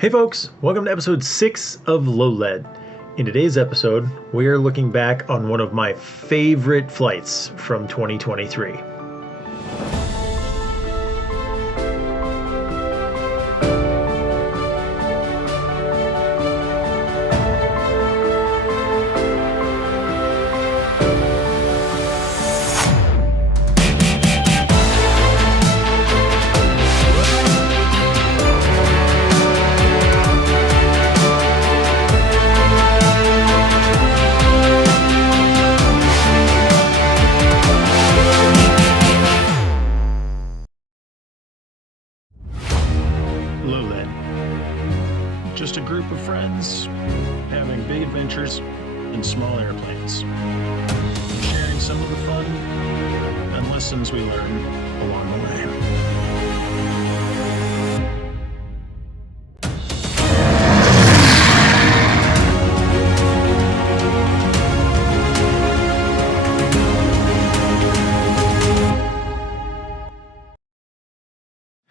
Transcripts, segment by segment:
Hey folks, welcome to episode 6 of Low Lead. In today's episode, we are looking back on one of my favorite flights from 2023. Low Lead. Just a group of friends having big adventures in small airplanes, sharing some of the fun and lessons we learn along the way.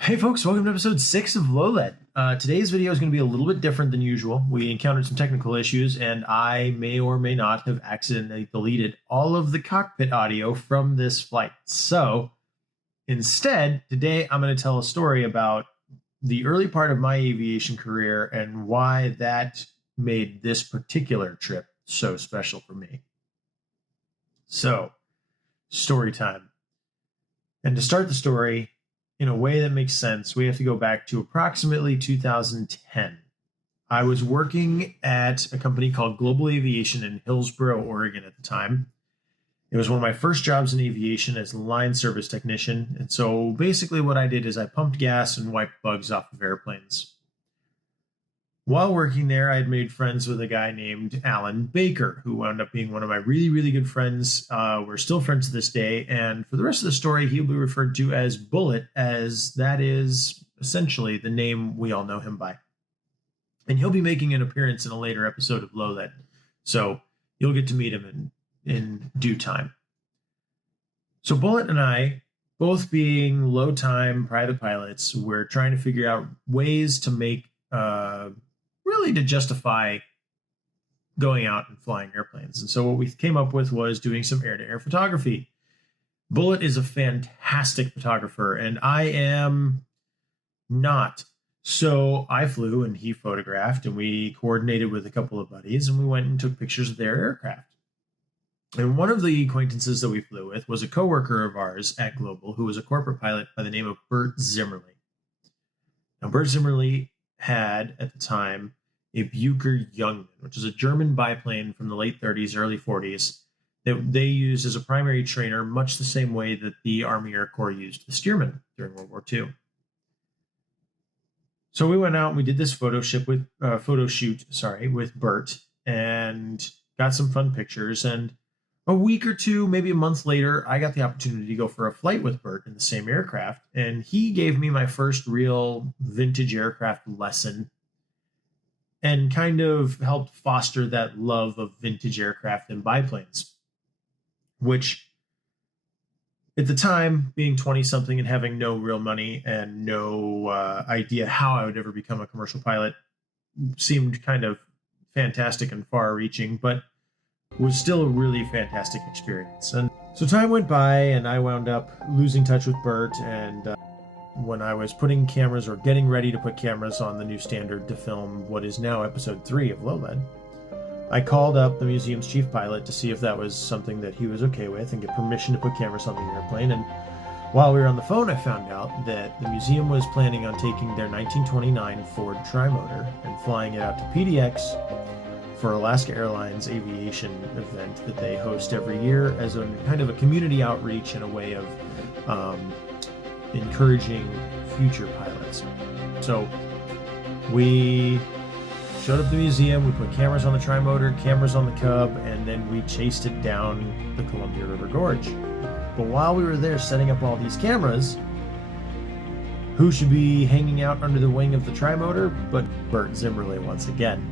Hey folks, welcome to episode 6 of Low Lead. Today's video is going to be a little bit different than usual. We encountered some technical issues and I may or may not have accidentally deleted all of the cockpit audio from this flight. So instead, today I'm going to tell a story about the early part of my aviation career and why that made this particular trip so special for me. So, story time. And to start the story, in a way that makes sense, we have to go back to approximately 2010. I was working at a company called Global Aviation in Hillsboro, Oregon at the time. It was one of my first jobs in aviation as a line service technician. And so basically what I did is I pumped gas and wiped bugs off of airplanes. While working there, I had made friends with a guy named Alan Baker, who wound up being one of my really, really good friends. We're still friends to this day. And for the rest of the story, he'll be referred to as Bullet, as that is essentially the name we all know him by. And he'll be making an appearance in a later episode of Low Lead. So you'll get to meet him in due time. So Bullet and I, both being low-time private pilots, we're trying to figure out ways to make really to justify going out and flying airplanes. And so what we came up with was doing some air-to-air photography. Bullet is a fantastic photographer, and I am not. So I flew and he photographed, and we coordinated with a couple of buddies, and we went and took pictures of their aircraft. And one of the acquaintances that we flew with was a coworker of ours at Global who was a corporate pilot by the name of Bert Zimmerly. Now, Bert Zimmerly had, at the time, a Bucher Youngman, which is a German biplane from the late 30s, early 40s, that they used as a primary trainer, much the same way that the Army Air Corps used the Stearman during World War II. So we went out and we did this photo shoot with Bert and got some fun pictures. And a week or two, maybe a month later, I got the opportunity to go for a flight with Bert in the same aircraft. And he gave me my first real vintage aircraft lesson and kind of helped foster that love of vintage aircraft and biplanes, which at the time, being 20-something and having no real money and no idea how I would ever become a commercial pilot, seemed kind of fantastic and far-reaching, but was still a really fantastic experience. And so time went by and I wound up losing touch with Bert, and when I was putting cameras or getting ready to put cameras on the new standard to film what is now episode 3 of Low Lead, I called up the museum's chief pilot to see if that was something that he was okay with and get permission to put cameras on the airplane. And while we were on the phone, I found out that the museum was planning on taking their 1929 Ford Trimotor and flying it out to PDX for Alaska Airlines aviation event that they host every year as a kind of a community outreach and a way of encouraging future pilots. So we showed up at the museum, we put cameras on the Trimotor, cameras on the Cub, and then we chased it down the Columbia River Gorge. But while we were there setting up all these cameras, who should be hanging out under the wing of the Trimotor but Bert Zimmerly once again.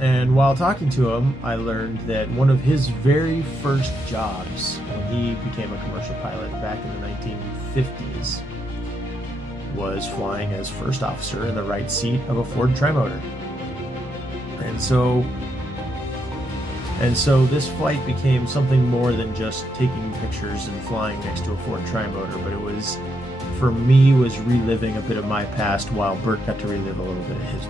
And while talking to him, I learned that one of his very first jobs when he became a commercial pilot back in the 1950s was flying as first officer in the right seat of a Ford Trimotor. And so this flight became something more than just taking pictures and flying next to a Ford Trimotor, but it was, for me, was reliving a bit of my past while Bert got to relive a little bit of his.